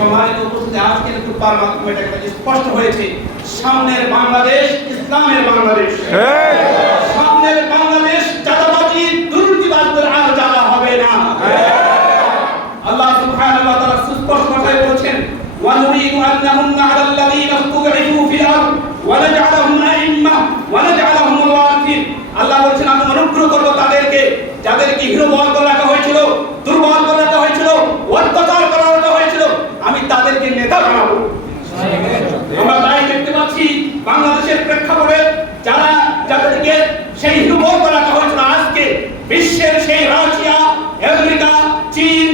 সম্মানিত উপস্থিতি, আজকের খুতবার মাধ্যমে এটা স্পষ্ট হয়েছে, সামনের বাংলাদেশ ইসলামের বাংলাদেশ। সামনের বাংলাদেশ চাঁদাবাজি দুর্নীতিবাজদের আর জায়গা হবে না। আল্লাহ সুবহানাহু ওয়া তাআলা সুস্পষ্ট ভাষায় বলেছেন, ওয়া নুরিদু আন নামুন্না আলাল লাযীনা ইসতুদঈফু ফিল আরদ ওয়া নাজআলাহুম আইম্মাহ ওয়া নাজআলাহুমুল ওয়ারিসিন। আল্লাহ বলেছেন, আমি অনুগ্রহ করব তাদেরকে যাদেরকে হীনবল করে রাখা হয়েছিল, দুর্বল করে রাখা হয়েছিল, অত্যাচার করে রাখা হয়েছিল, আমি তাদেরকে নেতা বানাবো। আমরা তাই দেখতে পাচ্ছি বাংলাদেশের প্রেক্ষাপটে যাদেরকে সেই হীনবল করে রাখা হয়েছিল, আজকে বিশ্বের সেই রাশিয়া, আমেরিকা, চীন,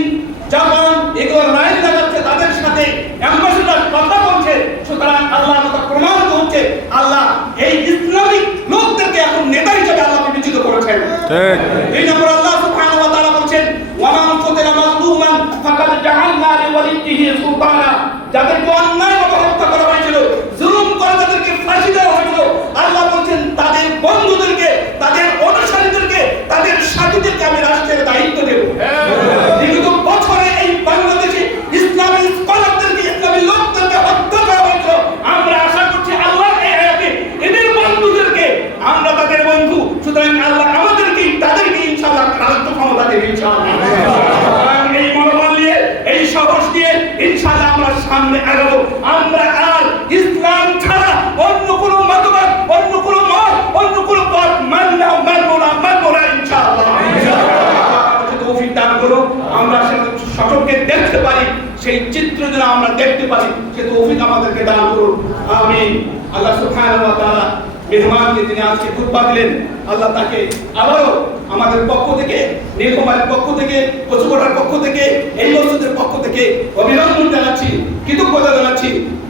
জাপান এগুলো লাইন লাগাচ্ছে, তাদের সাথে অ্যাম্বাসেডর কথা বলছে। সুতরাং আল্লাহর কথা প্রমাণিত হচ্ছে, আল্লাহ এই ইসলামিক লোকদেরকে এখন নেতা হিসেবে আল্লাহ বিবেচিত করেছেন। ঠিক এই নম্বর আল্লাহ সুবহানাহু ওয়া তাআলা বলেছেন, ওয়া মান কুতিলা মাজলুমান ফাকাদ জাআলনা লিওয়ালিহি সুলতানা। যাদেরকে অন্যায়ভাবে হত্যা করা হয়েছিল, জুলুম করে তাদেরকে ফাঁসি দেওয়া হয়েছিল, আল্লাহ বলেছেন তাদের বন্ধুদেরকে, তাদের অনুসারীদেরকে, তাদের সাথীদেরকে আমি রাষ্ট্রের দায়িত্ব দেব। বিগত বছরে এই বাংলাদেশে ইসলামী স্কলারদেরকে, ইসলামী লোকদেরকে হত্যা করা হয়েছিল। আমরা আশা করছি আল্লাহ এই আয়াতে এদের বন্ধুদেরকে আমরা তাদের বন্ধু, সুতরাং আল্লাহ আমাদেরকে তাদেরকে ইনশাআল্লাহ রাষ্ট্র ক্ষমতা দেবে ইনশাআল্লাহ। এই মনোবল নিয়ে, এই সাহস নিয়ে ইনশাআল্লাহ আমরা সামনে আগাবো। আমরা আর ইসলাম ছাড়া অন্য কোনো মতবাদ, অন্য কোনো মত, অন্য কোনো পথ মানব না ইনশাআল্লাহ। তৌফিক দান করো, আমরা সকলকে দেখতে পারি, সেই চিত্র যেন আমরা দেখতে পারি, সে তৌফিক আমাদেরকে দান করুন, আমিন। আল্লাহ সুবহানাহু ওয়া তাআলা মেহমানকে তিনি আজকে খুতবা দিলেন, আল্লাহ তাকে আবারও আমাদের পক্ষ থেকে, নীলফামারীর পক্ষ থেকে, কচুকোটার পক্ষ থেকে, এই মসজিদের পক্ষ থেকে অভিনন্দন জানাচ্ছি, কৃতজ্ঞতা জানাচ্ছি।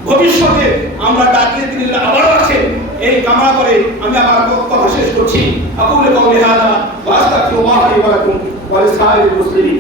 ভবিষ্যতে আমরা ডাকলে তিনি আবারও আসেন, এই কামনা করে আমি আমার কথা শেষ করছি। আকুলু কাওলি হাযা ওয়া আস্তাগফিরুল্লাহ লি ওয়া লাকুম ওয়া লিসাইরিল মুসলিমিন।